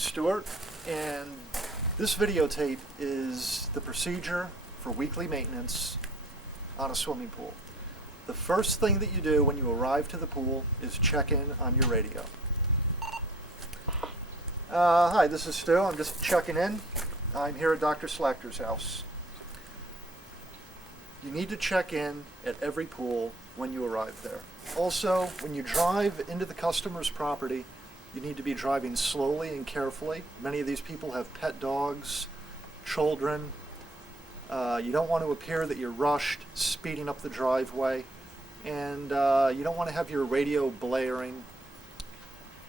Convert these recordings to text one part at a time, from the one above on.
name's Stuart, and this videotape is the procedure for weekly maintenance on a swimming pool. The first thing that you do when you arrive to the pool is check in on your radio. Hi, this is Stu. I'm just checking in. I'm here at Dr. Slechter's house. You need to check in at every pool when you arrive there. Also, when you drive into the customer's property, you need to be driving slowly and carefully. Many of these people have pet dogs, children. You don't want to appear that you're rushed, speeding up the driveway, and you don't want to have your radio blaring.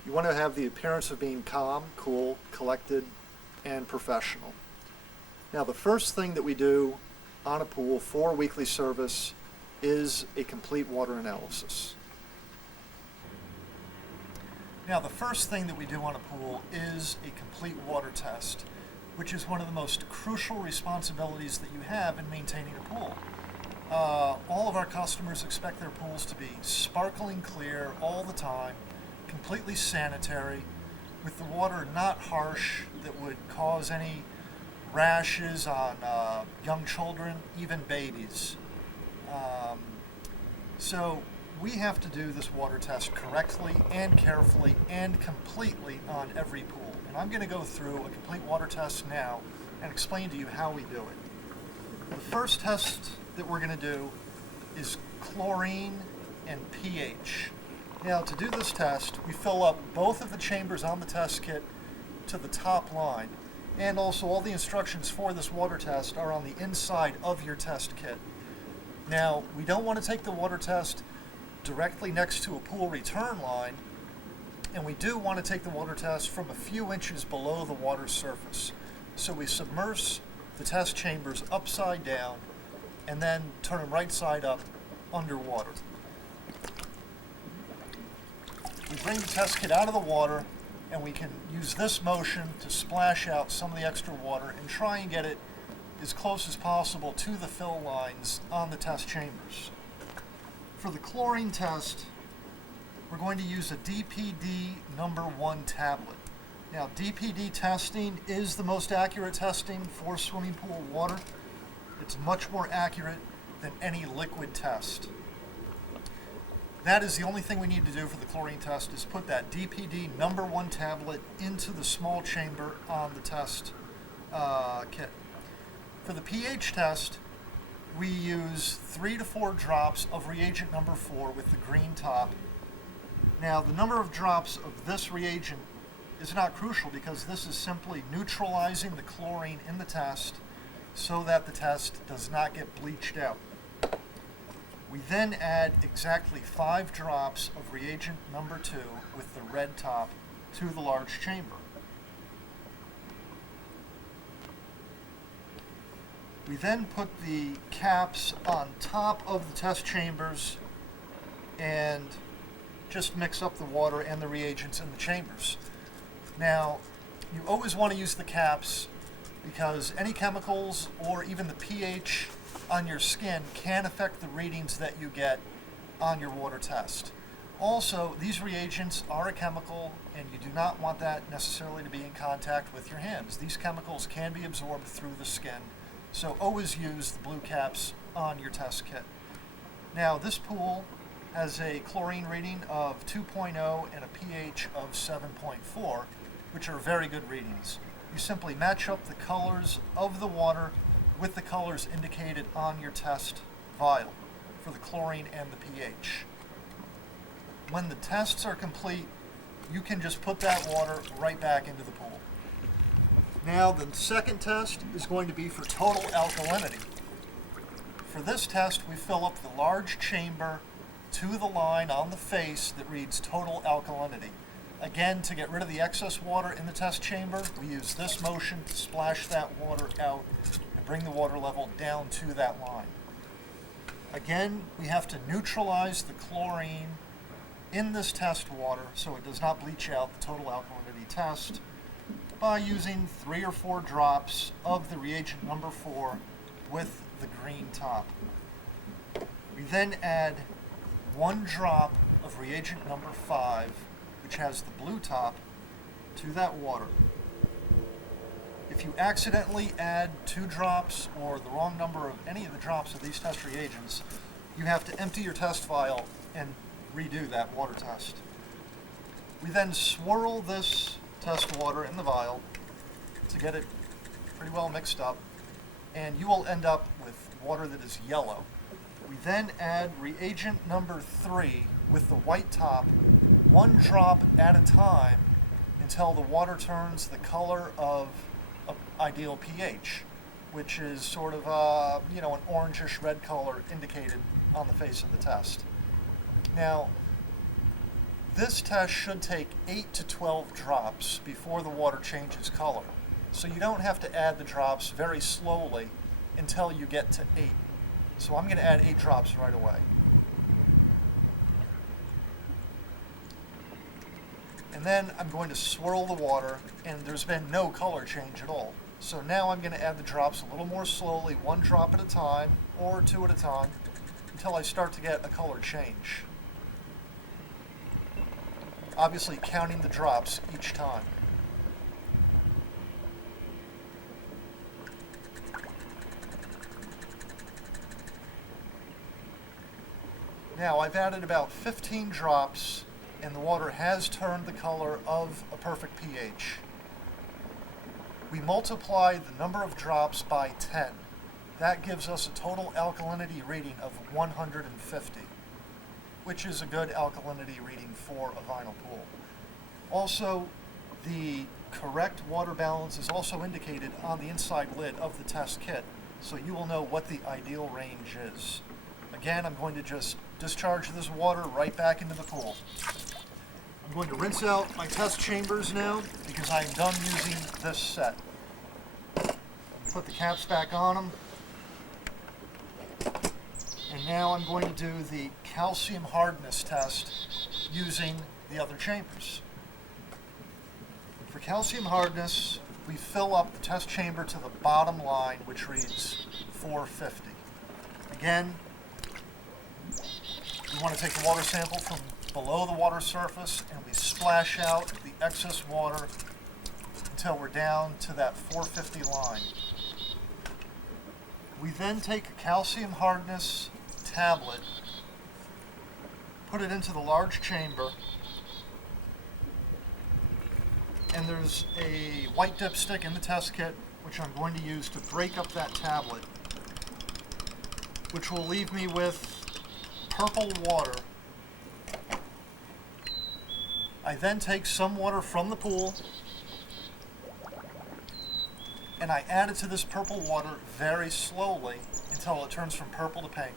You want to have the appearance of being calm, cool, collected, and professional. Now, the first thing that we do on a pool for weekly service is a complete water analysis. Now, the first thing that we do on a pool is a complete water test, which is one of the most crucial responsibilities that you have in maintaining a pool. All of our customers expect their pools to be sparkling clear all the time, completely sanitary, with the water not harsh that would cause any rashes on young children, even babies. So we have to do this water test correctly and carefully and completely on every pool. And I'm going to go through a complete water test now and explain to you how we do it. The first test that we're going to do is chlorine and pH. Now, to do this test, we fill up both of the chambers on the test kit to the top line, and also all the instructions for this water test are on the inside of your test kit. Now, we don't want to take the water test directly next to a pool return line, and we do want to take the water test from a few inches below the water surface. So we submerge the test chambers upside down and then turn them right side up underwater. We bring the test kit out of the water, and we can use this motion to splash out some of the extra water and try and get it as close as possible to the fill lines on the test chambers. For the chlorine test, we're going to use a DPD number 1 tablet. Now, DPD testing is the most accurate testing for swimming pool water. It's much more accurate than any liquid test. That is the only thing we need to do for the chlorine test, is put that DPD number 1 tablet into the small chamber on the test kit. For the pH test, we use 3 to 4 drops of reagent number 4 with the green top. Now, the number of drops of this reagent is not crucial because this is simply neutralizing the chlorine in the test so that the test does not get bleached out. We then add exactly 5 drops of reagent number 2 with the red top to the large chamber. We then put the caps on top of the test chambers and just mix up the water and the reagents in the chambers. Now, you always want to use the caps because any chemicals or even the pH on your skin can affect the readings that you get on your water test. Also, these reagents are a chemical, and you do not want that necessarily to be in contact with your hands. These chemicals can be absorbed through the skin, so always use the blue caps on your test kit. Now, this pool has a chlorine reading of 2.0 and a pH of 7.4, which are very good readings. You simply match up the colors of the water with the colors indicated on your test vial for the chlorine and the pH. When the tests are complete, you can just put that water right back into the pool. Now, the second test is going to be for total alkalinity. For this test, we fill up the large chamber to the line on the face that reads total alkalinity. Again, to get rid of the excess water in the test chamber, we use this motion to splash that water out and bring the water level down to that line. Again, we have to neutralize the chlorine in this test water so it does not bleach out the total alkalinity test by using 3 or 4 drops of the reagent number 4 with the green top. We then add 1 drop of reagent number 5, which has the blue top, to that water. If you accidentally add 2 drops or the wrong number of any of the drops of these test reagents, you have to empty your test vial and redo that water test. We then swirl this test water in the vial to get it pretty well mixed up, and you will end up with water that is yellow. We then add reagent number 3 with the white top, 1 drop at a time, until the water turns the color of an ideal pH, which is sort of an orangish red color indicated on the face of the test. Now, this test should take 8 to 12 drops before the water changes color. So you don't have to add the drops very slowly until you get to 8. So I'm going to add 8 drops right away. And then I'm going to swirl the water, and there's been no color change at all. So now I'm going to add the drops a little more slowly, 1 drop at a time, or 2 at a time, until I start to get a color change. Obviously counting the drops each time. Now I've added about 15 drops, and the water has turned the color of a perfect pH. We multiply the number of drops by 10. That gives us a total alkalinity reading of 150, which is a good alkalinity reading for a vinyl pool. Also, the correct water balance is also indicated on the inside lid of the test kit, so you will know what the ideal range is. Again, I'm going to just discharge this water right back into the pool. I'm going to rinse out my test chambers now because I'm done using this set. Put the caps back on them. And now I'm going to do the calcium hardness test using the other chambers. For calcium hardness, we fill up the test chamber to the bottom line, which reads 450. Again, we want to take the water sample from below the water surface, and we splash out the excess water until we're down to that 450 line. We then take a calcium hardness tablet, put it into the large chamber, and there's a white dipstick in the test kit, which I'm going to use to break up that tablet, which will leave me with purple water. I then take some water from the pool and I add it to this purple water very slowly until it turns from purple to pink,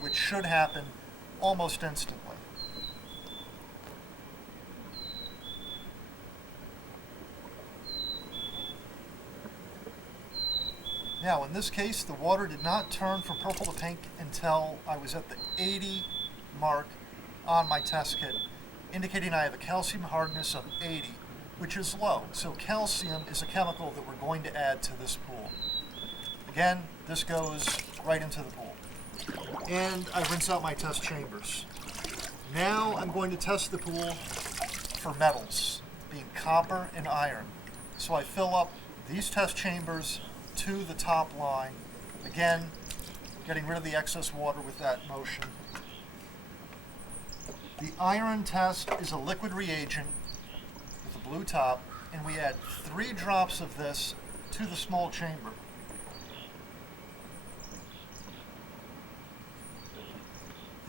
which should happen almost instantly. Now, in this case, the water did not turn from purple to pink until I was at the 80 mark on my test kit, indicating I have a calcium hardness of 80, which is low. So calcium is a chemical that we're going to add to this pool. Again, this goes right into the pool. And I rinse out my test chambers. Now I'm going to test the pool for metals, being copper and iron. So I fill up these test chambers to the top line. Again, getting rid of the excess water with that motion. The iron test is a liquid reagent with a blue top, and we add 3 drops of this to the small chamber.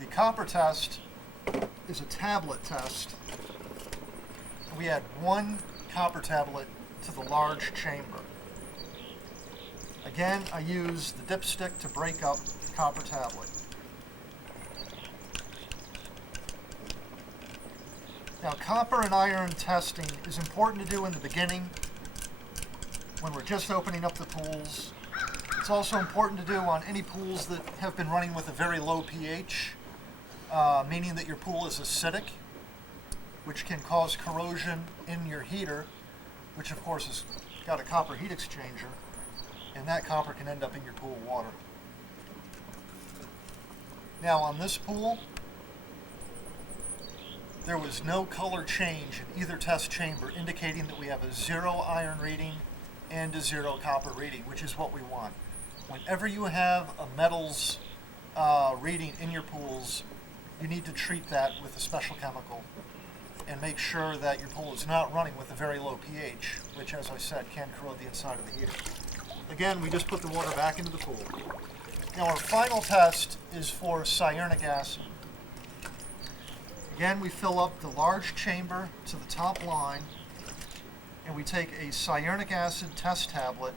The copper test is a tablet test. We add 1 copper tablet to the large chamber. Again, I use the dipstick to break up the copper tablet. Now, copper and iron testing is important to do in the beginning when we're just opening up the pools. It's also important to do on any pools that have been running with a very low pH, meaning that your pool is acidic, which can cause corrosion in your heater, which of course has got a copper heat exchanger, and that copper can end up in your pool water. Now, on this pool, there was no color change in either test chamber, indicating that we have a 0 iron reading and a 0 copper reading, which is what we want. Whenever you have a metals reading in your pools, you need to treat that with a special chemical and make sure that your pool is not running with a very low pH, which, as I said, can corrode the inside of the heater. Again, we just put the water back into the pool. Now our final test is for cyanic acid. Again, we fill up the large chamber to the top line, and we take a cyanic acid test tablet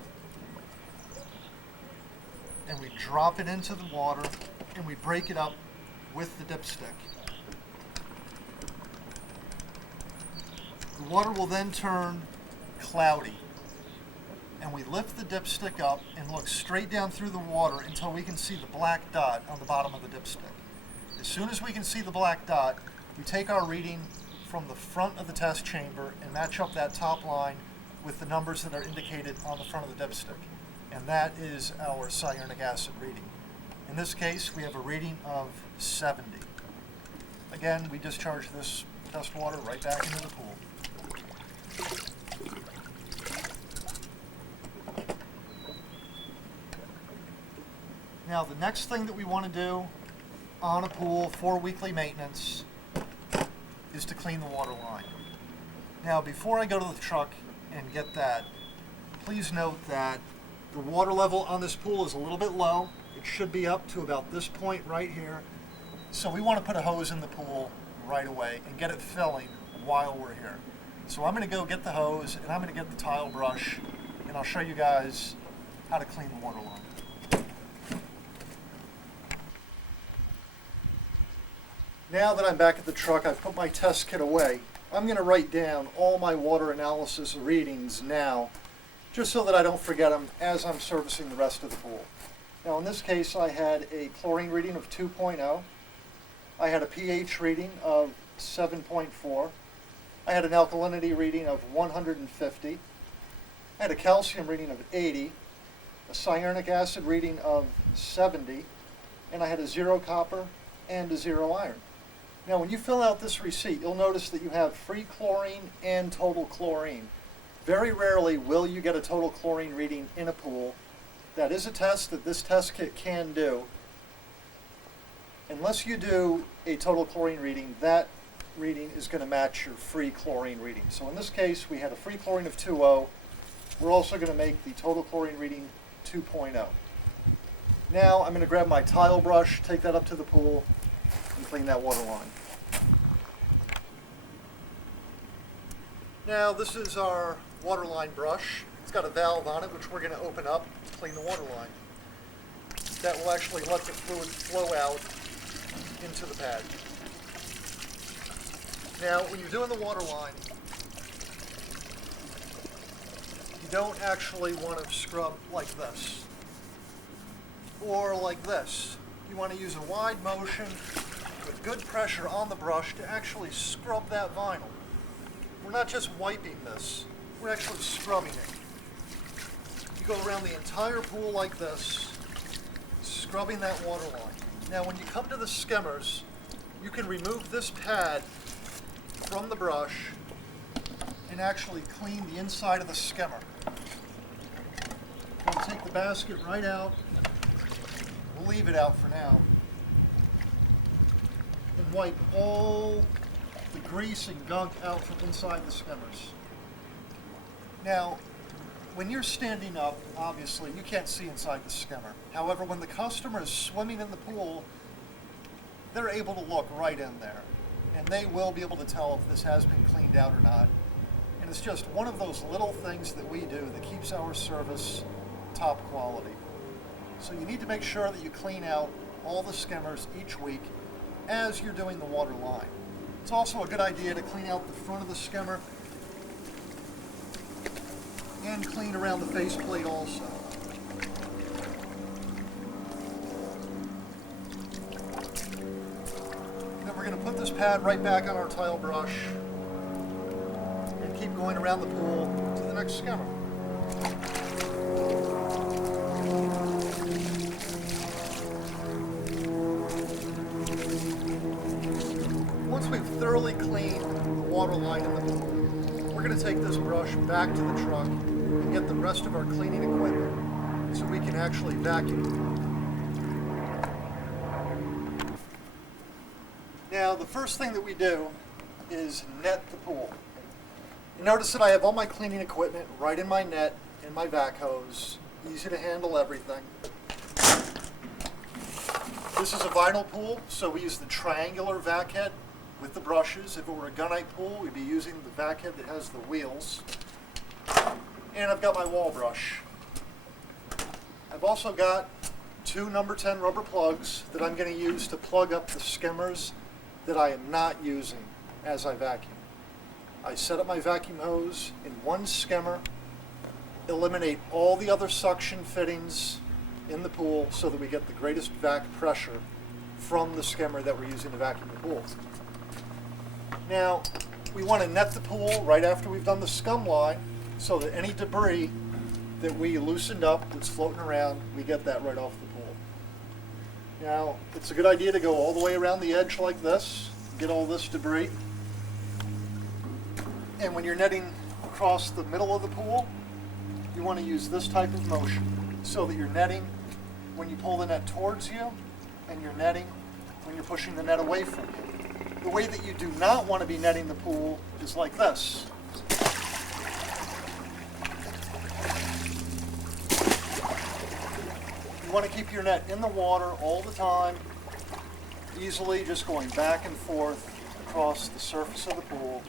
and we drop it into the water and we break it up with the dipstick. The water will then turn cloudy, and we lift the dipstick up and look straight down through the water until we can see the black dot on the bottom of the dipstick. As soon as we can see the black dot, we take our reading from the front of the test chamber and match up that top line with the numbers that are indicated on the front of the dipstick. And that is our cyanic acid reading. In this case, we have a reading of 70. Again, we discharge this test water right back into the pool. Now, the next thing that we want to do on a pool for weekly maintenance is to clean the water line. Now, before I go to the truck and get that, please note that the water level on this pool is a little bit low. It should be up to about this point right here. So we want to put a hose in the pool right away and get it filling while we're here. So I'm going to go get the hose and I'm going to get the tile brush, and I'll show you guys how to clean the water line. Now that I'm back at the truck, I've put my test kit away. I'm going to write down all my water analysis readings now, just so that I don't forget them as I'm servicing the rest of the pool. Now in this case, I had a chlorine reading of 2.0. I had a pH reading of 7.4. I had an alkalinity reading of 150. I had a calcium reading of 80, a cyanic acid reading of 70, and I had a 0 copper and a 0 iron. Now, when you fill out this receipt, you'll notice that you have free chlorine and total chlorine. Very rarely will you get a total chlorine reading in a pool. That is a test that this test kit can do. Unless you do a total chlorine reading, that reading is going to match your free chlorine reading. So in this case, we had a free chlorine of 2.0. We're also going to make the total chlorine reading 2.0. Now, I'm going to grab my tile brush, take that up to the pool, and clean that water line. Now this is our water line brush. It's got a valve on it which we're going to open up to clean the water line. That will actually let the fluid flow out into the pad. Now when you're doing the water line, you don't actually want to scrub like this or like this. You want to use a wide motion with good pressure on the brush to actually scrub that vinyl. We're not just wiping this, we're actually scrubbing it. You go around the entire pool like this, scrubbing that water line. Now when you come to the skimmers, you can remove this pad from the brush and actually clean the inside of the skimmer. We'll take the basket right out. We'll leave it out for now. And wipe all the grease and gunk out from inside the skimmers. Now, when you're standing up, obviously, you can't see inside the skimmer. However, when the customer is swimming in the pool, they're able to look right in there. And they will be able to tell if this has been cleaned out or not. And it's just one of those little things that we do that keeps our service top quality. So you need to make sure that you clean out all the skimmers each week as you're doing the water line. It's also a good idea to clean out the front of the skimmer and clean around the faceplate also. Then we're going to put this pad right back on our tile brush and keep going around the pool to the next skimmer. Once we've thoroughly cleaned the water line in the pool, we're going to take this brush back to the truck and get the rest of our cleaning equipment so we can actually vacuum. Now, the first thing that we do is net the pool. You notice that I have all my cleaning equipment right in my net, in my vac hose. Easy to handle everything. This is a vinyl pool, so we use the triangular vac head with the brushes. If it were a gunite pool, we'd be using the vac head that has the wheels. And I've got my wall brush. I've also got 2 number 10 rubber plugs that I'm going to use to plug up the skimmers that I am not using as I vacuum. I set up my vacuum hose in one skimmer, eliminate all the other suction fittings in the pool so that we get the greatest vac pressure from the skimmer that we're using to vacuum the pool. Now, we want to net the pool right after we've done the scum line so that any debris that we loosened up that's floating around, we get that right off the pool. Now, it's a good idea to go all the way around the edge like this, get all this debris. And when you're netting across the middle of the pool, you want to use this type of motion so that you're netting when you pull the net towards you and you're netting when you're pushing the net away from you. The way that you do not want to be netting the pool is like this. You want to keep your net in the water all the time, easily just going back and forth across the surface of the pool,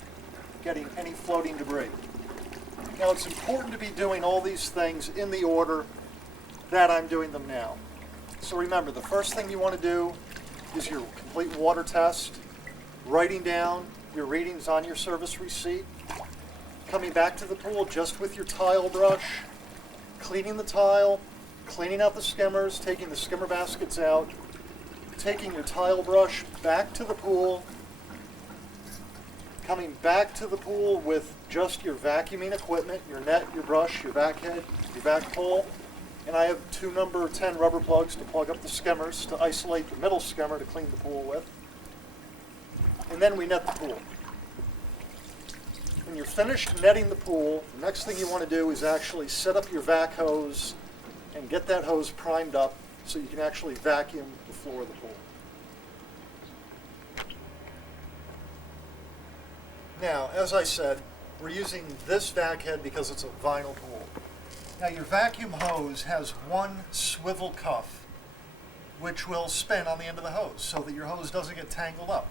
getting any floating debris. Now, it's important to be doing all these things in the order that I'm doing them now. So remember, the first thing you want to do is your complete water test, writing down your readings on your service receipt, coming back to the pool just with your tile brush, cleaning the tile, cleaning out the skimmers, taking the skimmer baskets out, taking your tile brush back to the pool, coming back to the pool with just your vacuuming equipment, your net, your brush, your vac head, your vac pole, and I have 2 number 10 rubber plugs to plug up the skimmers to isolate the middle skimmer to clean the pool with. And then we net the pool. When you're finished netting the pool, the next thing you want to do is actually set up your vac hose and get that hose primed up so you can actually vacuum the floor of the pool. Now, as I said, we're using this vac head because it's a vinyl pool. Now, your vacuum hose has one swivel cuff which will spin on the end of the hose so that your hose doesn't get tangled up.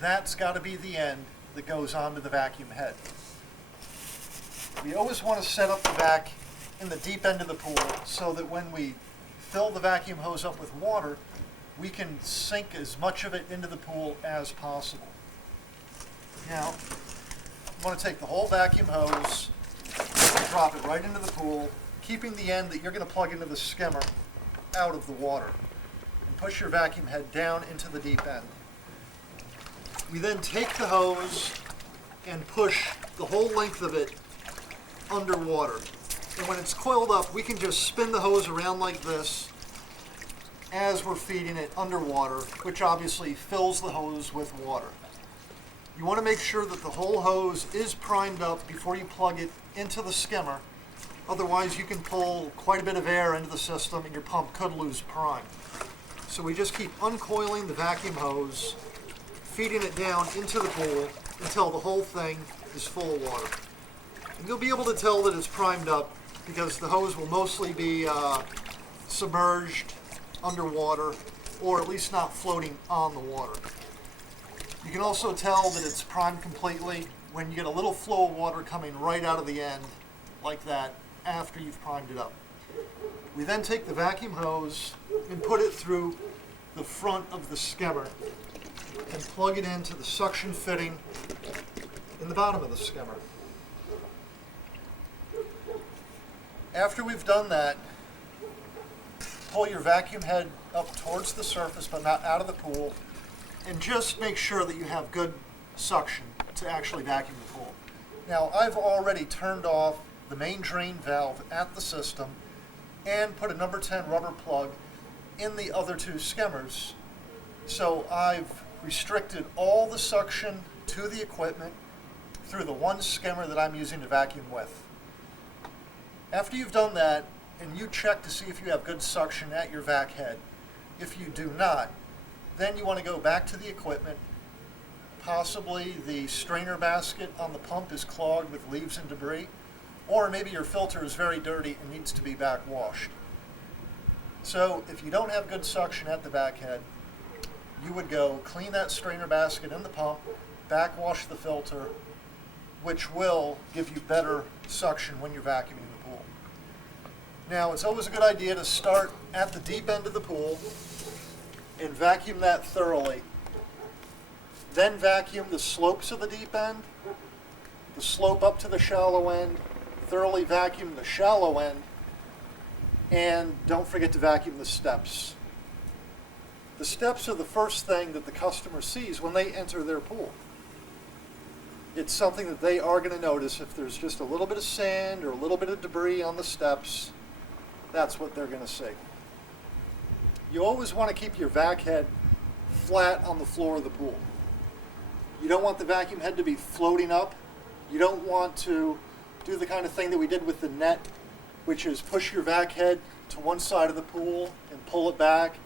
That's got to be the end that goes onto the vacuum head. We always want to set up the vac in the deep end of the pool so that when we fill the vacuum hose up with water, we can sink as much of it into the pool as possible. Now, you want to take the whole vacuum hose and drop it right into the pool, keeping the end that you're going to plug into the skimmer out of the water, and push your vacuum head down into the deep end. We then take the hose and push the whole length of it underwater. And when it's coiled up, we can just spin the hose around like this as we're feeding it underwater, which obviously fills the hose with water. You want to make sure that the whole hose is primed up before you plug it into the skimmer. Otherwise, you can pull quite a bit of air into the system and your pump could lose prime. So we just keep uncoiling the vacuum hose, feeding it down into the pool until the whole thing is full of water. And you'll be able to tell that it's primed up because the hose will mostly be submerged underwater, or at least not floating on the water. You can also tell that it's primed completely when you get a little flow of water coming right out of the end, like that, after you've primed it up. We then take the vacuum hose and put it through the front of the skimmer and plug it into the suction fitting in the bottom of the skimmer. After we've done that, pull your vacuum head up towards the surface but not out of the pool, and just make sure that you have good suction to actually vacuum the pool. Now, I've already turned off the main drain valve at the system and put a number 10 rubber plug in the other 2 skimmers. So I've restricted all the suction to the equipment through the one skimmer that I'm using to vacuum with. After you've done that, and you check to see if you have good suction at your vac head, if you do not, then you want to go back to the equipment. Possibly the strainer basket on the pump is clogged with leaves and debris, or maybe your filter is very dirty and needs to be back washed. So if you don't have good suction at the vac head, you would go clean that strainer basket in the pump, backwash the filter, which will give you better suction when you're vacuuming the pool. Now, it's always a good idea to start at the deep end of the pool and vacuum that thoroughly. Then vacuum the slopes of the deep end, the slope up to the shallow end, thoroughly vacuum the shallow end, and don't forget to vacuum the steps. The steps are the first thing that the customer sees when they enter their pool. It's something that they are going to notice. If there's just a little bit of sand or a little bit of debris on the steps, that's what they're going to see. You always want to keep your vac head flat on the floor of the pool. You don't want the vacuum head to be floating up. You don't want to do the kind of thing that we did with the net, which is push your vac head to one side of the pool and pull it back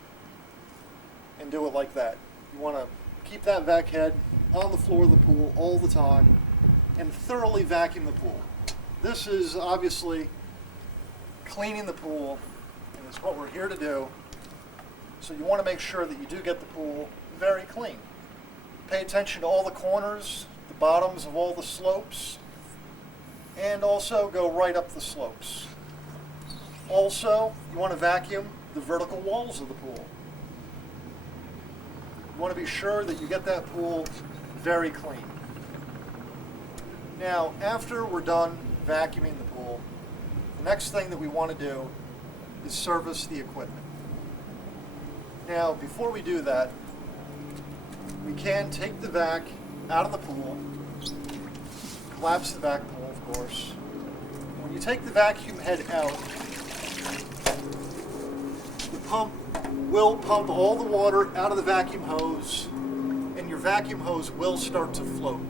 and do it like that. You want to keep that vac head on the floor of the pool all the time and thoroughly vacuum the pool. This is obviously cleaning the pool, and it's what we're here to do. So you want to make sure that you do get the pool very clean. Pay attention to all the corners, the bottoms of all the slopes, and also go right up the slopes. Also, you want to vacuum the vertical walls of the pool. You want to be sure that you get that pool very clean. Now, after we're done vacuuming the pool, the next thing that we want to do is service the equipment. Now, before we do that, we can take the vac out of the pool, collapse the vac pool, of course. When you take the vacuum head out, the pump will pump all the water out of the vacuum hose, and your vacuum hose will start to float.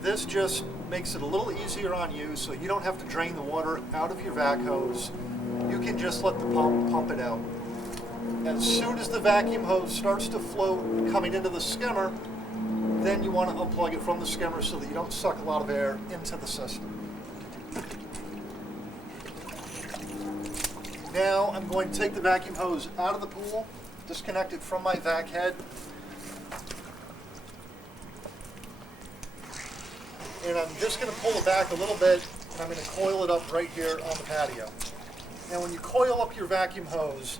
This just makes it a little easier on you, so you don't have to drain the water out of your vac hose. You can just let the pump it out. As soon as the vacuum hose starts to float coming into the skimmer, then you want to unplug it from the skimmer so that you don't suck a lot of air into the system. Now I'm going to take the vacuum hose out of the pool, disconnect it from my vac head, and I'm just going to pull it back a little bit, and I'm going to coil it up right here on the patio. Now when you coil up your vacuum hose,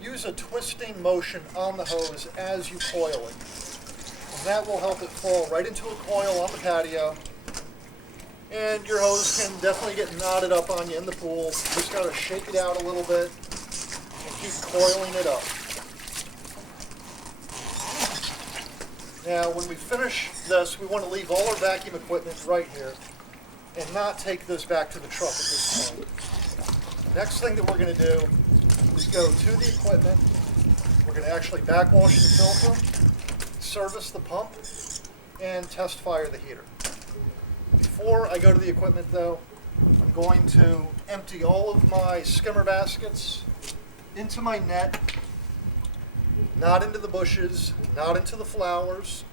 use a twisting motion on the hose as you coil it. And that will help it fall right into a coil on the patio. And your hose can definitely get knotted up on you in the pool. You just got to shake it out a little bit and keep coiling it up. Now when we finish this, we want to leave all our vacuum equipment right here and not take this back to the truck at this point. The next thing that we're going to do is go to the equipment. We're going to actually backwash the filter, service the pump, and test fire the heater. Before I go to the equipment though, I'm going to empty all of my skimmer baskets into my net, not into the bushes, not into the flowers.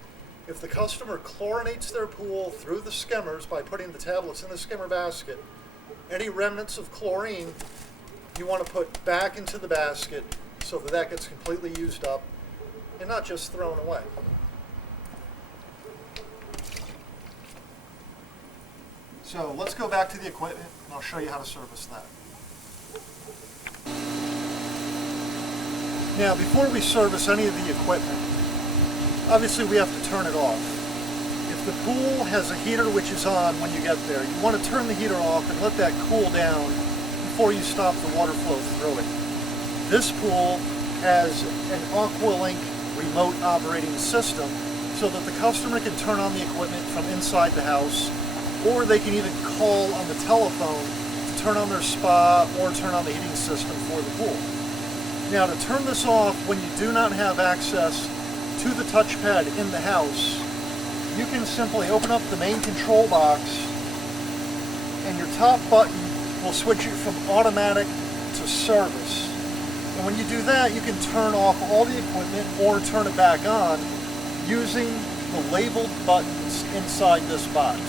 If the customer chlorinates their pool through the skimmers by putting the tablets in the skimmer basket, any remnants of chlorine you want to put back into the basket so that that gets completely used up and not just thrown away. So let's go back to the equipment and I'll show you how to service that. Now before we service any of the equipment, obviously we have to turn it off. If the pool has a heater which is on when you get there, you want to turn the heater off and let that cool down before you stop the water flow through it. This pool has an AquaLink remote operating system so that the customer can turn on the equipment from inside the house, or they can even call on the telephone to turn on their spa or turn on the heating system for the pool. Now to turn this off when you do not have access to the touchpad in the house, you can simply open up the main control box and your top button will switch it from automatic to service. And when you do that, you can turn off all the equipment or turn it back on using the labeled buttons inside this box.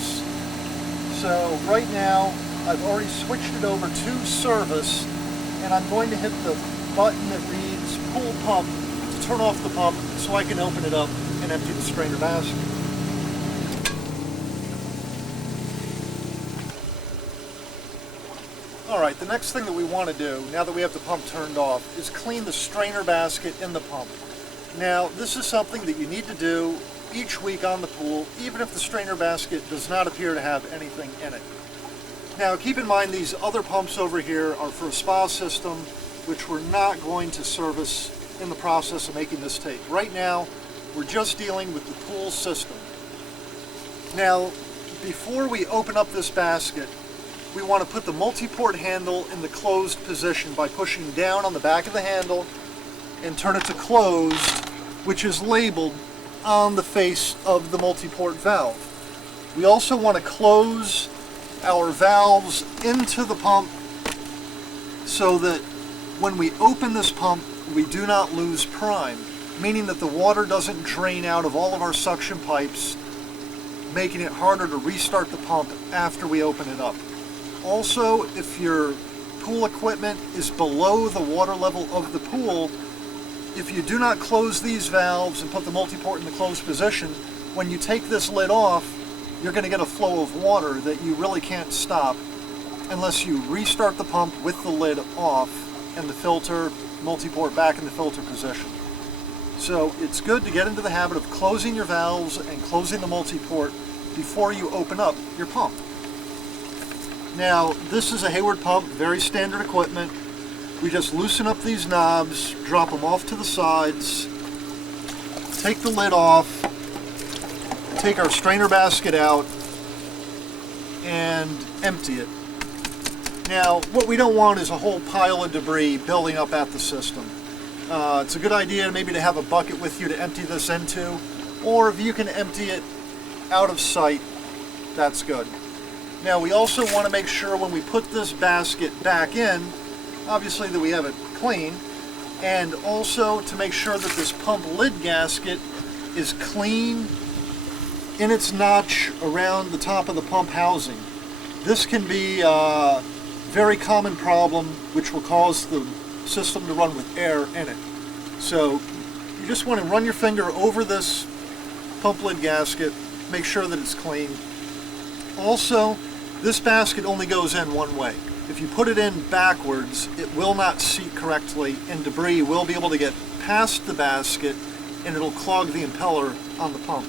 So right now, I've already switched it over to service, and I'm going to hit the button that reads pool pump to turn off the pump so I can open it up and empty the strainer basket. Alright, the next thing that we want to do, now that we have the pump turned off, is clean the strainer basket in the pump. Now, this is something that you need to do each week on the pool, even if the strainer basket does not appear to have anything in it. Now, keep in mind these other pumps over here are for a spa system, which we're not going to service in the process of making this tape. Right now, we're just dealing with the pool system. Now, before we open up this basket, we want to put the multi-port handle in the closed position by pushing down on the back of the handle and turn it to closed, which is labeled on the face of the multi-port valve. We also want to close our valves into the pump so that when we open this pump, we do not lose prime, meaning that the water doesn't drain out of all of our suction pipes, making it harder to restart the pump after we open it up. Also, if your pool equipment is below the water level of the pool, if you do not close these valves and put the multi-port in the closed position, when you take this lid off, you're going to get a flow of water that you really can't stop unless you restart the pump with the lid off and the filter multi-port back in the filter position. So it's good to get into the habit of closing your valves and closing the multi-port before you open up your pump. Now, this is a Hayward pump, very standard equipment. We just loosen up these knobs, drop them off to the sides, take the lid off, take our strainer basket out, and empty it. Now, what we don't want is a whole pile of debris building up at the system. It's a good idea maybe to have a bucket with you to empty this into, or if you can empty it out of sight, that's good. Now, we also want to make sure when we put this basket back in, obviously that we have it clean, and also to make sure that this pump lid gasket is clean in its notch around the top of the pump housing. This can be a very common problem which will cause the system to run with air in it. So you just want to run your finger over this pump lid gasket, make sure that it's clean. Also, this basket only goes in one way. If you put it in backwards, it will not seat correctly and debris will be able to get past the basket and it'll clog the impeller on the pump.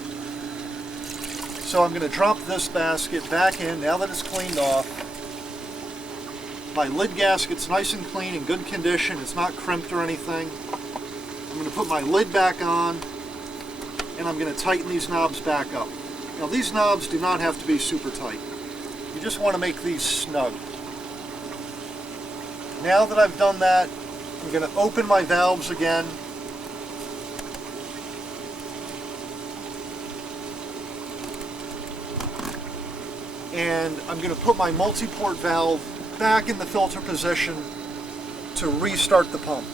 So I'm going to drop this basket back in now that it's cleaned off. My lid gasket's nice and clean, in good condition, it's not crimped or anything. I'm going to put my lid back on and I'm going to tighten these knobs back up. Now these knobs do not have to be super tight. You just want to make these snug. Now that I've done that, I'm going to open my valves again. And I'm going to put my multi-port valve back in the filter position to restart the pump.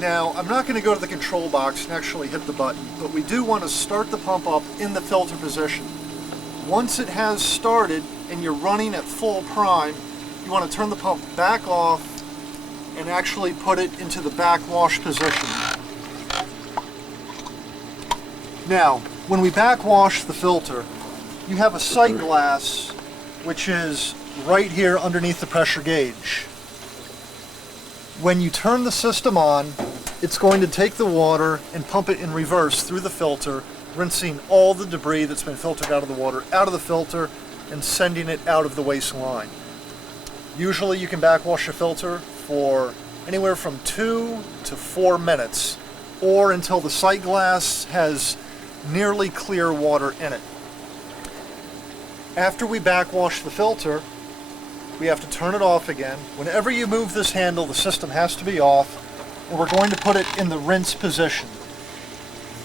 Now, I'm not going to go to the control box and actually hit the button, but we do want to start the pump up in the filter position. Once it has started and you're running at full prime, you want to turn the pump back off and actually put it into the backwash position. Now, when we backwash the filter, you have a sight glass which is right here underneath the pressure gauge. When you turn the system on, it's going to take the water and pump it in reverse through the filter, rinsing all the debris that's been filtered out of the water out of the filter and sending it out of the waste line. Usually you can backwash a filter for anywhere from 2 to 4 minutes, or until the sight glass has nearly clear water in it. After we backwash the filter, we have to turn it off again. Whenever you move this handle, the system has to be off, and we're going to put it in the rinse position.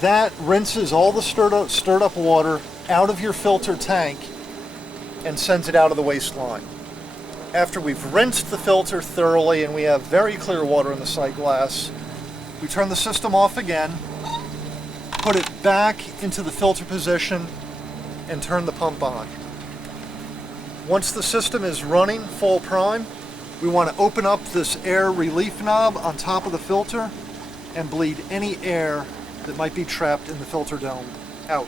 That rinses all the stirred up water out of your filter tank and sends it out of the waistline. After we've rinsed the filter thoroughly and we have very clear water in the sight glass, we turn the system off again, put it back into the filter position, and turn the pump on. Once the system is running full prime, we want to open up this air relief knob on top of the filter and bleed any air that might be trapped in the filter dome out.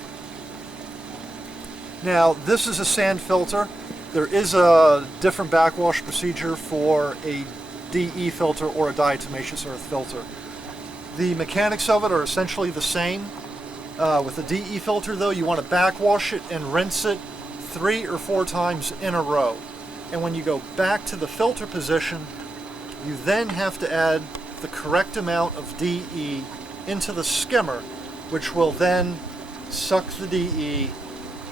Now, this is a sand filter. There is a different backwash procedure for a DE filter or a diatomaceous earth filter. The mechanics of it are essentially the same. With a DE filter though, you want to backwash it and rinse it 3 or 4 times in a row. And when you go back to the filter position, you then have to add the correct amount of DE into the skimmer, which will then suck the DE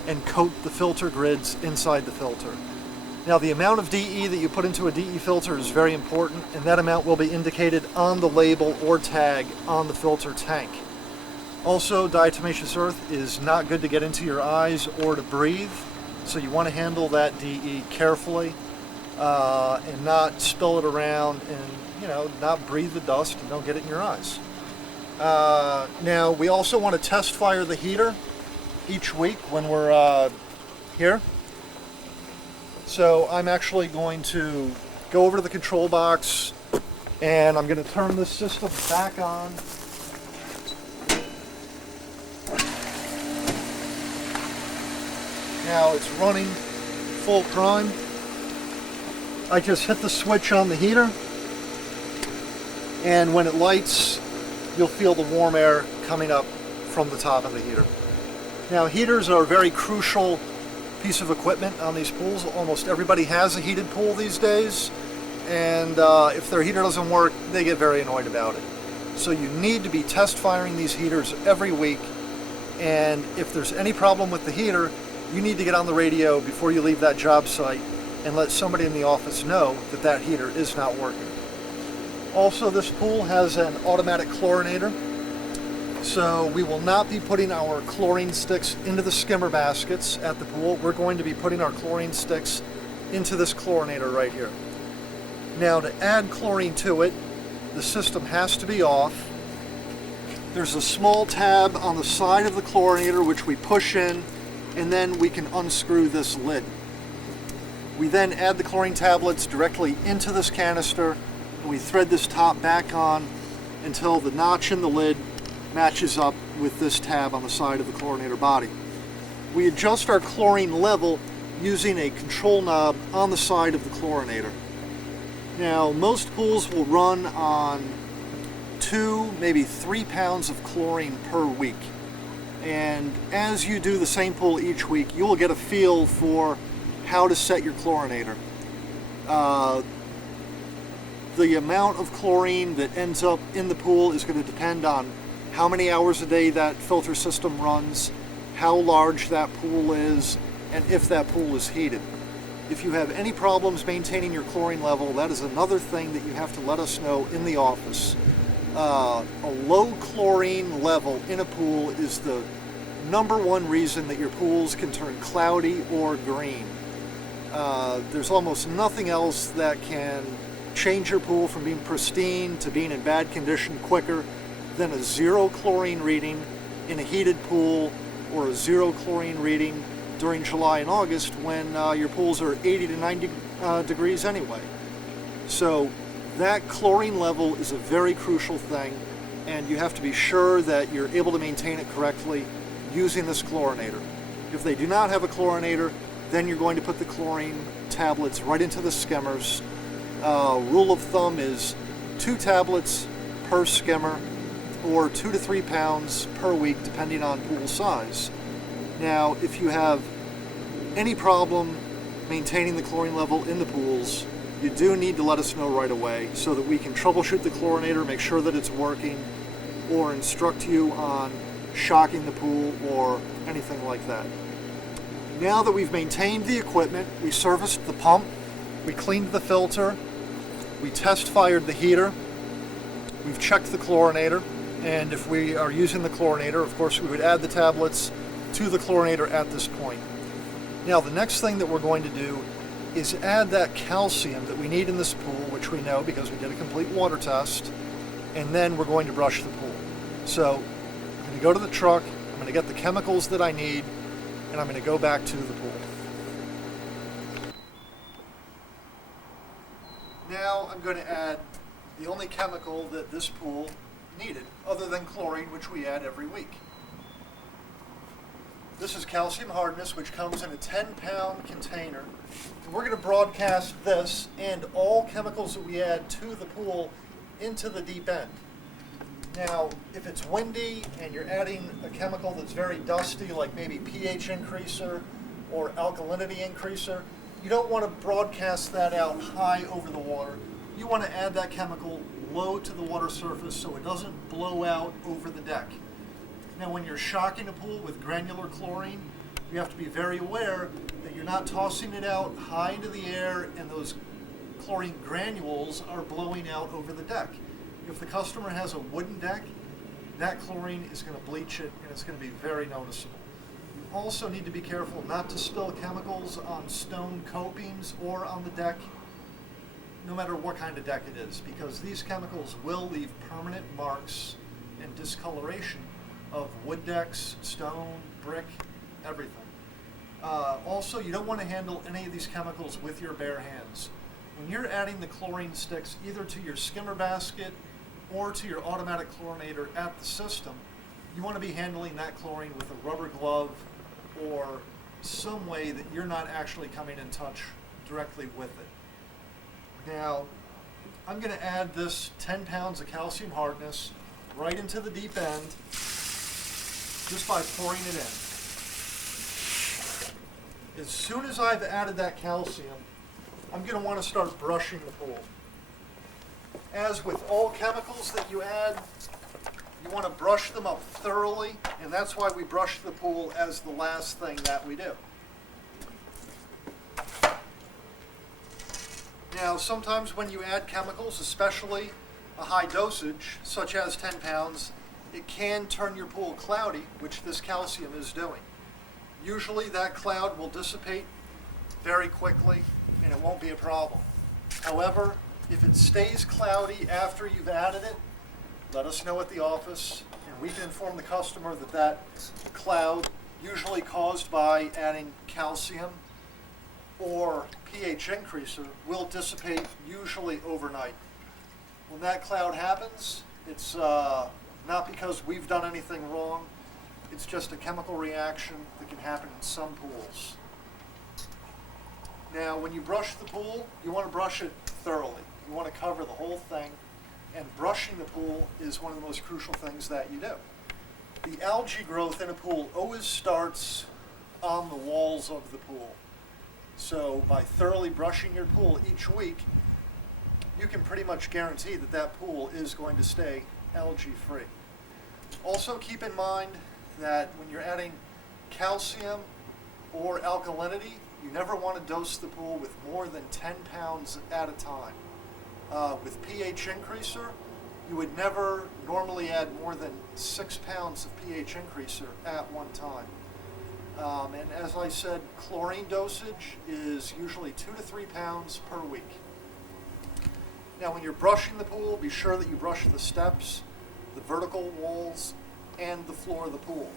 and coat the filter grids inside the filter. Now, the amount of DE that you put into a DE filter is very important, and that amount will be indicated on the label or tag on the filter tank. Also, diatomaceous earth is not good to get into your eyes or to breathe, so you want to handle that DE carefully and not spill it around and, not breathe the dust and don't get it in your eyes. Now, we also want to test fire the heater each week when we're here. So I'm actually going to go over to the control box and I'm going to turn this system back on. Now it's running full prime. I just hit the switch on the heater, and when it lights, you'll feel the warm air coming up from the top of the heater. Now, heaters are a very crucial piece of equipment on these pools. Almost everybody has a heated pool these days, and if their heater doesn't work, they get very annoyed about it. So you need to be test firing these heaters every week, and if there's any problem with the heater, you need to get on the radio before you leave that job site and let somebody in the office know that that heater is not working. Also, this pool has an automatic chlorinator, so we will not be putting our chlorine sticks into the skimmer baskets at the pool. We're going to be putting our chlorine sticks into this chlorinator right here. Now, to add chlorine to it, the system has to be off. There's a small tab on the side of the chlorinator which we push in, and then we can unscrew this lid. We then add the chlorine tablets directly into this canister, and we thread this top back on until the notch in the lid matches up with this tab on the side of the chlorinator body. We adjust our chlorine level using a control knob on the side of the chlorinator. Now, most pools will run on 2, maybe 3 pounds of chlorine per week. And as you do the same pool each week, you will get a feel for how to set your chlorinator. The amount of chlorine that ends up in the pool is going to depend on how many hours a day that filter system runs, how large that pool is, and if that pool is heated. If you have any problems maintaining your chlorine level, that is another thing that you have to let us know in the office. A low chlorine level in a pool is the #1 reason that your pools can turn cloudy or green. There's almost nothing else that can change your pool from being pristine to being in bad condition quicker than a 0 chlorine reading in a heated pool, or a 0 chlorine reading during July and August when your pools are 80 to 90 degrees anyway. So that chlorine level is a very crucial thing, and you have to be sure that you're able to maintain it correctly using this chlorinator. If they do not have a chlorinator, then you're going to put the chlorine tablets right into the skimmers. Rule of thumb is 2 tablets per skimmer, or 2 to 3 pounds per week, depending on pool size. Now, if you have any problem maintaining the chlorine level in the pools, you do need to let us know right away so that we can troubleshoot the chlorinator, make sure that it's working, or instruct you on shocking the pool or anything like that. Now that we've maintained the equipment, we serviced the pump, we cleaned the filter, we test fired the heater, we've checked the chlorinator, and if we are using the chlorinator, of course, we would add the tablets to the chlorinator at this point. Now the next thing that we're going to do is add that calcium that we need in this pool, which we know because we did a complete water test, and then we're going to brush the pool. So I'm going to go to the truck, I'm going to get the chemicals that I need, and I'm going to go back to the pool. Now I'm going to add the only chemical that this pool needed, other than chlorine, which we add every week. This is calcium hardness, which comes in a 10-pound container. And we're going to broadcast this and all chemicals that we add to the pool into the deep end. Now, if it's windy and you're adding a chemical that's very dusty, like maybe pH increaser or alkalinity increaser, you don't want to broadcast that out high over the water. You want to add that chemical low to the water surface so it doesn't blow out over the deck. Now, when you're shocking a pool with granular chlorine, you have to be very aware that you're not tossing it out high into the air and those chlorine granules are blowing out over the deck. If the customer has a wooden deck, that chlorine is going to bleach it and it's going to be very noticeable. You also need to be careful not to spill chemicals on stone copings or on the deck, no matter what kind of deck it is, because these chemicals will leave permanent marks and discoloration of wood decks, stone, brick, everything. Also, you don't want to handle any of these chemicals with your bare hands. When you're adding the chlorine sticks either to your skimmer basket or to your automatic chlorinator at the system, you want to be handling that chlorine with a rubber glove or some way that you're not actually coming in touch directly with it. Now, I'm going to add this 10 pounds of calcium hardness right into the deep end just by pouring it in. As soon as I've added that calcium, I'm going to want to start brushing the pool. As with all chemicals that you add, you want to brush them up thoroughly, and that's why we brush the pool as the last thing that we do. Now, sometimes when you add chemicals, especially a high dosage, such as 10 pounds, it can turn your pool cloudy, which this calcium is doing. Usually that cloud will dissipate very quickly and it won't be a problem. However, if it stays cloudy after you've added it, let us know at the office and we can inform the customer that that cloud, usually caused by adding calcium or pH increaser, will dissipate usually overnight. When that cloud happens, it's not because we've done anything wrong. It's just a chemical reaction that can happen in some pools. Now, when you brush the pool, you want to brush it thoroughly. You want to cover the whole thing, and brushing the pool is one of the most crucial things that you do. The algae growth in a pool always starts on the walls of the pool. So by thoroughly brushing your pool each week, you can pretty much guarantee that that pool is going to stay algae-free. Also keep in mind that when you're adding calcium or alkalinity, you never want to dose the pool with more than 10 pounds at a time. With pH increaser, you would never normally add more than 6 pounds of pH increaser at one time. And as I said, chlorine dosage is usually 2 to 3 pounds per week. Now when you're brushing the pool, be sure that you brush the steps, the vertical walls, and the floor of the pool.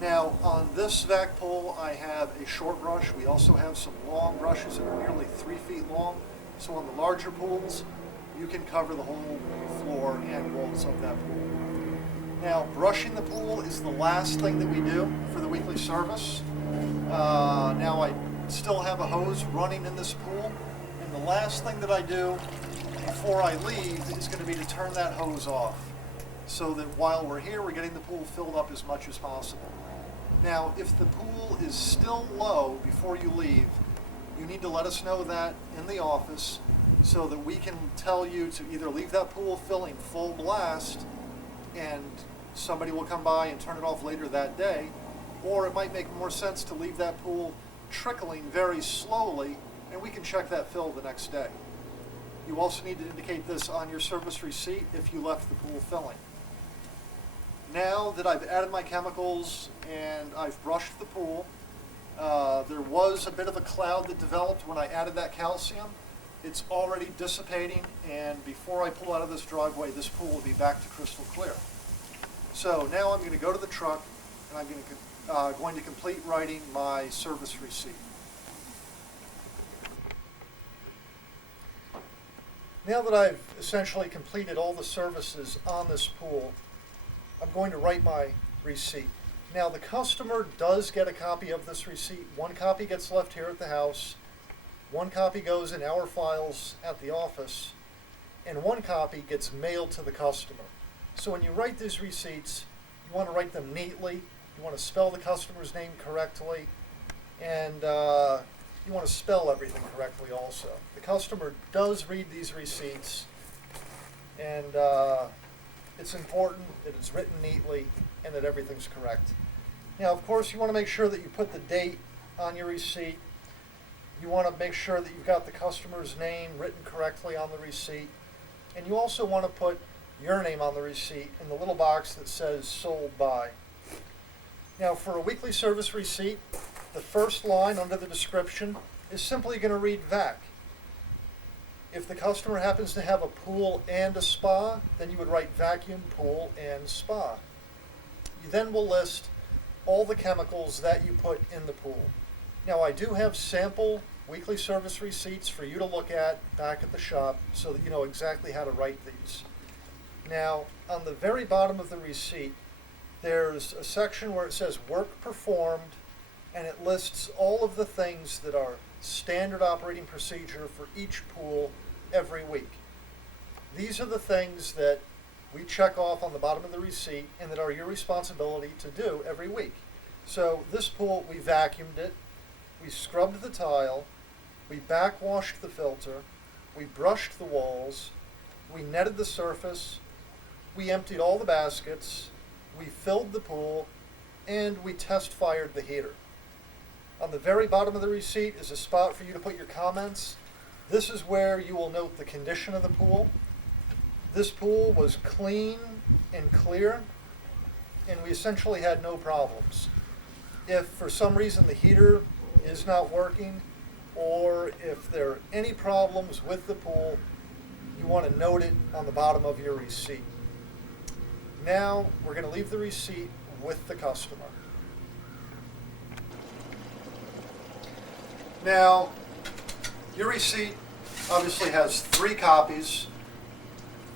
Now on this vac pool I have a short brush. We also have some long brushes that are nearly 3 feet long. So on the larger pools, you can cover the whole floor and walls of that pool. Now brushing the pool is the last thing that we do for the weekly service. Now I still have a hose running in this pool, and the last thing that I do before I leave is going to be to turn that hose off, so that while we're here, we're getting the pool filled up as much as possible. Now, if the pool is still low before you leave, you need to let us know that in the office so that we can tell you to either leave that pool filling full blast and somebody will come by and turn it off later that day, or it might make more sense to leave that pool trickling very slowly and we can check that fill the next day. You also need to indicate this on your service receipt if you left the pool filling. Now that I've added my chemicals and I've brushed the pool, There was a bit of a cloud that developed when I added that calcium. It's already dissipating, and before I pull out of this driveway, this pool will be back to crystal clear. So now I'm going to go to the truck, and I'm going to complete writing my service receipt. Now that I've essentially completed all the services on this pool, I'm going to write my receipt. Now the customer does get a copy of this receipt. One copy gets left here at the house, one copy goes in our files at the office, and one copy gets mailed to the customer. So when you write these receipts, you want to write them neatly, you want to spell the customer's name correctly, and you want to spell everything correctly also. The customer does read these receipts, and it's important that it's written neatly and that everything's correct. Now, of course, you want to make sure that you put the date on your receipt. You want to make sure that you've got the customer's name written correctly on the receipt. And you also want to put your name on the receipt in the little box that says sold by. Now, for a weekly service receipt, the first line under the description is simply going to read VAC. If the customer happens to have a pool and a spa, then you would write vacuum, pool, and spa. You then will list all the chemicals that you put in the pool. Now, I do have sample weekly service receipts for you to look at back at the shop so that you know exactly how to write these. Now, on the very bottom of the receipt, there's a section where it says work performed, and it lists all of the things that are standard operating procedure for each pool every week. These are the things that we check off on the bottom of the receipt and that are your responsibility to do every week. So this pool, we vacuumed it, we scrubbed the tile, we backwashed the filter, we brushed the walls, we netted the surface, we emptied all the baskets, we filled the pool, and we test fired the heater. On the very bottom of the receipt is a spot for you to put your comments. This is where you will note the condition of the pool. This pool was clean and clear, and we essentially had no problems. If for some reason the heater is not working, or if there are any problems with the pool, you want to note it on the bottom of your receipt. Now we're going to leave the receipt with the customer. Now, your receipt obviously has 3 copies.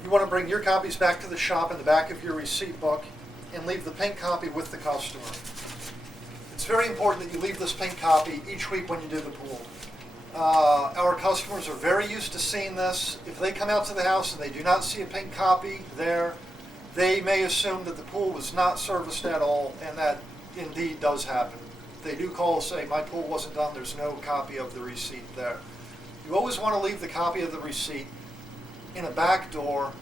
You want to bring your copies back to the shop in the back of your receipt book and leave the pink copy with the customer. It's very important that you leave this pink copy each week when you do the pool. Our customers are very used to seeing this. If they come out to the house and they do not see a pink copy there, they may assume that the pool was not serviced at all, and that indeed does happen. They do call and say, my pool wasn't done, there's no copy of the receipt there. You always want to leave the copy of the receipt in a back door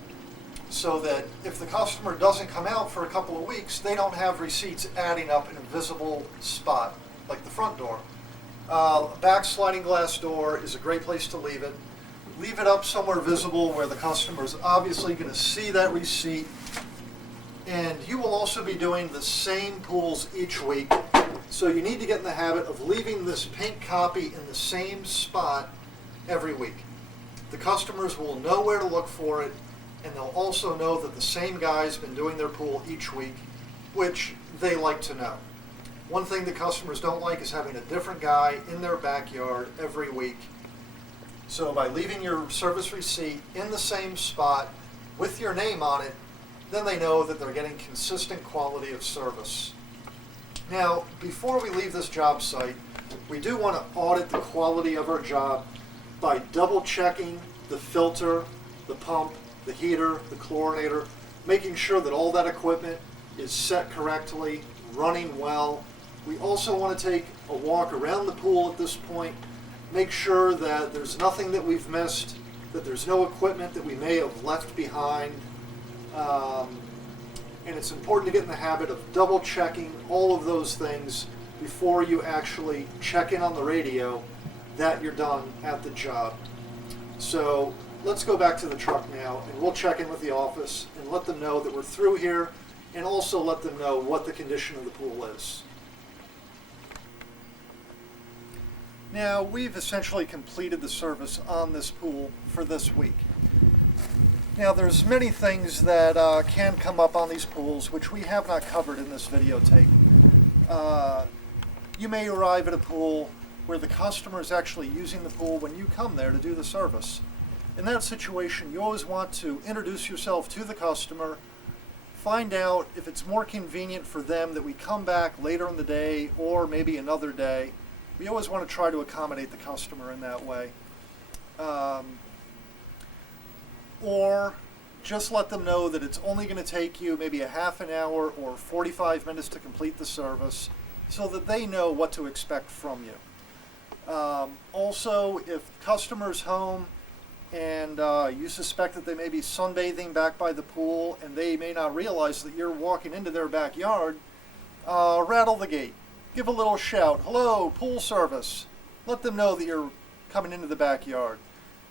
so that if the customer doesn't come out for a couple of weeks, they don't have receipts adding up in a visible spot, like the front door. A back sliding glass door is a great place to leave it. Leave it up somewhere visible where the customer is obviously going to see that receipt. And you will also be doing the same pools each week. So you need to get in the habit of leaving this pink copy in the same spot every week. The customers will know where to look for it, and they'll also know that the same guy's been doing their pool each week, which they like to know. One thing the customers don't like is having a different guy in their backyard every week. So by leaving your service receipt in the same spot with your name on it, then they know that they're getting consistent quality of service. Now, before we leave this job site, we do want to audit the quality of our job by double checking the filter, the pump, the heater, the chlorinator, making sure that all that equipment is set correctly, running well. We also want to take a walk around the pool at this point, make sure that there's nothing that we've missed, that there's no equipment that we may have left behind. And it's important to get in the habit of double checking all of those things before you actually check in on the radio that you're done at the job. So let's go back to the truck now, and we'll check in with the office and let them know that we're through here, and also let them know what the condition of the pool is. Now, we've essentially completed the service on this pool for this week. Now, there's many things that can come up on these pools which we have not covered in this videotape. You may arrive at a pool where the customer is actually using the pool when you come there to do the service. In that situation, you always want to introduce yourself to the customer, find out if it's more convenient for them that we come back later in the day or maybe another day. We always want to try to accommodate the customer in that way. Or just let them know that it's only going to take you maybe a half an hour or 45 minutes to complete the service so that they know what to expect from you. Also, if the customer's home and you suspect that they may be sunbathing back by the pool and they may not realize that you're walking into their backyard, rattle the gate. Give a little shout, "Hello, pool service." Let them know that you're coming into the backyard.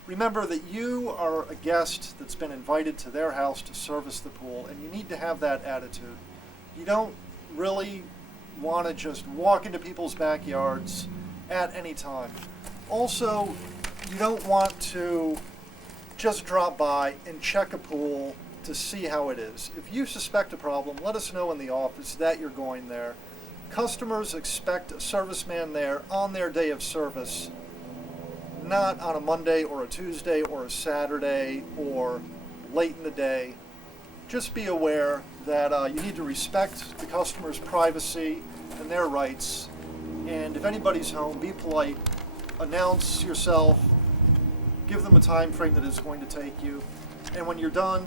Remember that you are a guest that's been invited to their house to service the pool, and you need to have that attitude. You don't really want to just walk into people's backyards at any time. Also, you don't want to just drop by and check a pool to see how it is. If you suspect a problem, let us know in the office that you're going there. Customers expect a serviceman there on their day of service, not on a Monday or a Tuesday or a Saturday or late in the day. Just be aware that you need to respect the customer's privacy and their rights. And if anybody's home, be polite, announce yourself, give them a time frame that it's going to take you. And when you're done,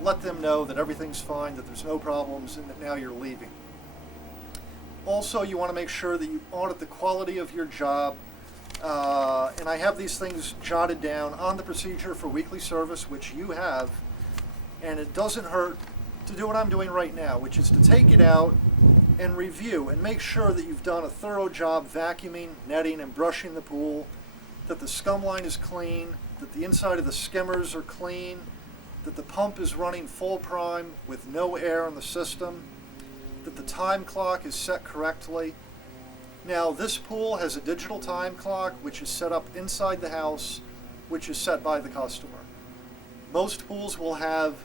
let them know that everything's fine, that there's no problems, and that now you're leaving. Also, you want to make sure that you audit the quality of your job. And I have these things jotted down on the procedure for weekly service, which you have. And it doesn't hurt to do what I'm doing right now, which is to take it out and review and make sure that you've done a thorough job vacuuming, netting, and brushing the pool, that the scum line is clean, that the inside of the skimmers are clean, that the pump is running full prime with no air in the system, that the time clock is set correctly. Now, this pool has a digital time clock which is set up inside the house, which is set by the customer. Most pools will have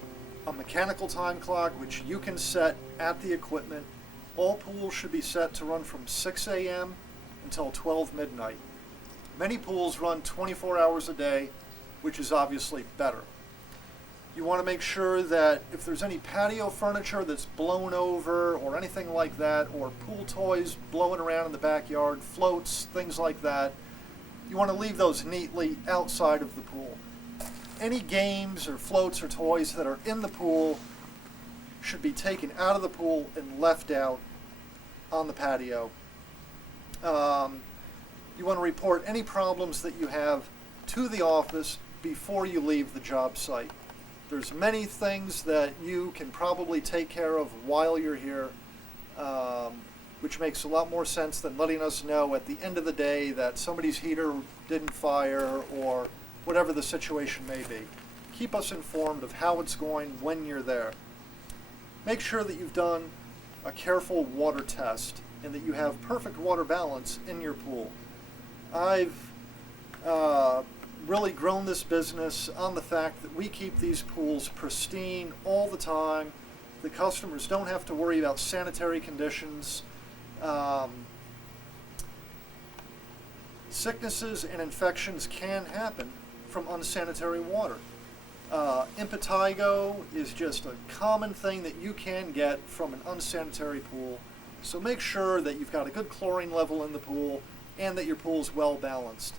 a mechanical time clock which you can set at the equipment. All pools should be set to run from 6 a.m. until 12 midnight. Many pools run 24 hours a day, which is obviously better. You want to make sure that if there's any patio furniture that's blown over or anything like that, or pool toys blowing around in the backyard, floats, things like that, you want to leave those neatly outside of the pool. Any games or floats or toys that are in the pool should be taken out of the pool and left out on the patio. You want to report any problems that you have to the office before you leave the job site. There's many things that you can probably take care of while you're here, which makes a lot more sense than letting us know at the end of the day that somebody's heater didn't fire or whatever the situation may be. Keep us informed of how it's going when you're there. Make sure that you've done a careful water test and that you have perfect water balance in your pool. I've really grown this business on the fact that we keep these pools pristine all the time. The customers don't have to worry about sanitary conditions. Sicknesses and infections can happen from unsanitary water. Impetigo is just a common thing that you can get from an unsanitary pool. So make sure that you've got a good chlorine level in the pool and that your pool is well balanced.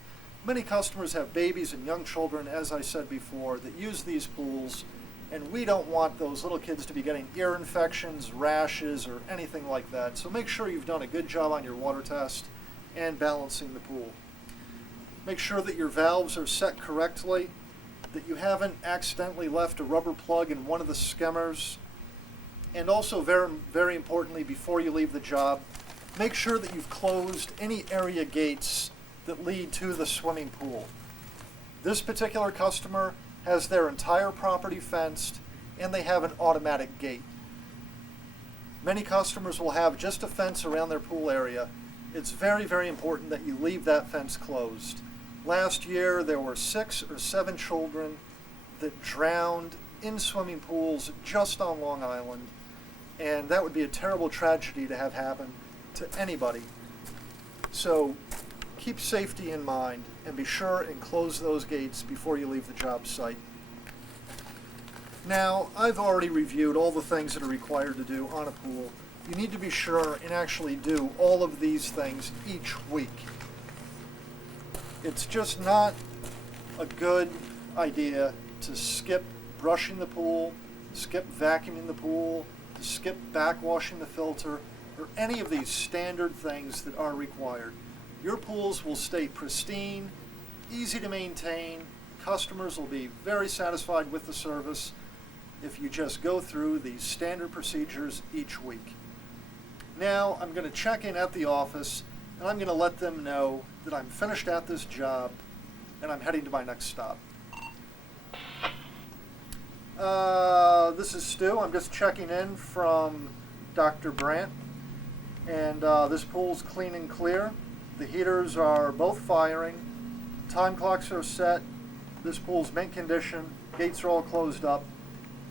Many customers have babies and young children, as I said before, that use these pools, and we don't want those little kids to be getting ear infections, rashes, or anything like that. So make sure you've done a good job on your water test and balancing the pool. Make sure that your valves are set correctly, that you haven't accidentally left a rubber plug in one of the skimmers, and also very, very importantly, before you leave the job, make sure that you've closed any area gates that lead to the swimming pool. This particular customer has their entire property fenced and they have an automatic gate. Many customers will have just a fence around their pool area. it's very, very important that you leave that fence closed. Last year, there were 6 or 7 children that drowned in swimming pools just on Long Island, and that would be a terrible tragedy to have happen to anybody. So keep safety in mind and be sure and close those gates before you leave the job site. Now, I've already reviewed all the things that are required to do on a pool. You need to be sure and actually do all of these things each week. It's just not a good idea to skip brushing the pool, skip vacuuming the pool, to skip backwashing the filter, or any of these standard things that are required. Your pools will stay pristine, easy to maintain. Customers will be very satisfied with the service if you just go through these standard procedures each week. Now, I'm going to check in at the office, and I'm going to let them know that I'm finished at this job, and I'm heading to my next stop. This is Stu. I'm just checking in from Dr. Brandt, and this pool's clean and clear. The heaters are both firing. Time clocks are set. This pool's mint condition. Gates are all closed up.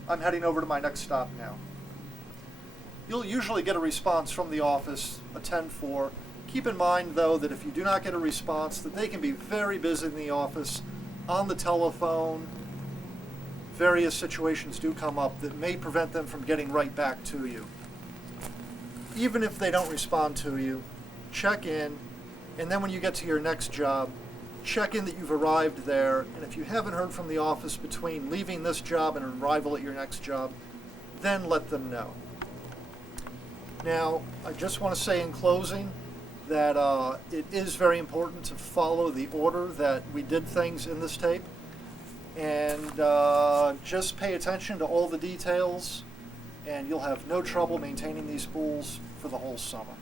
I'm heading over to my next stop now. You'll usually get a response from the office, a 10-4. Keep in mind, though, that if you do not get a response, that they can be very busy in the office, on the telephone. Various situations do come up that may prevent them from getting right back to you. Even if they don't respond to you, check in, and then when you get to your next job, check in that you've arrived there, and if you haven't heard from the office between leaving this job and arrival at your next job, then let them know. Now, I just want to say in closing that it is very important to follow the order that we did things in this tape, and just pay attention to all the details, and you'll have no trouble maintaining these pools for the whole summer.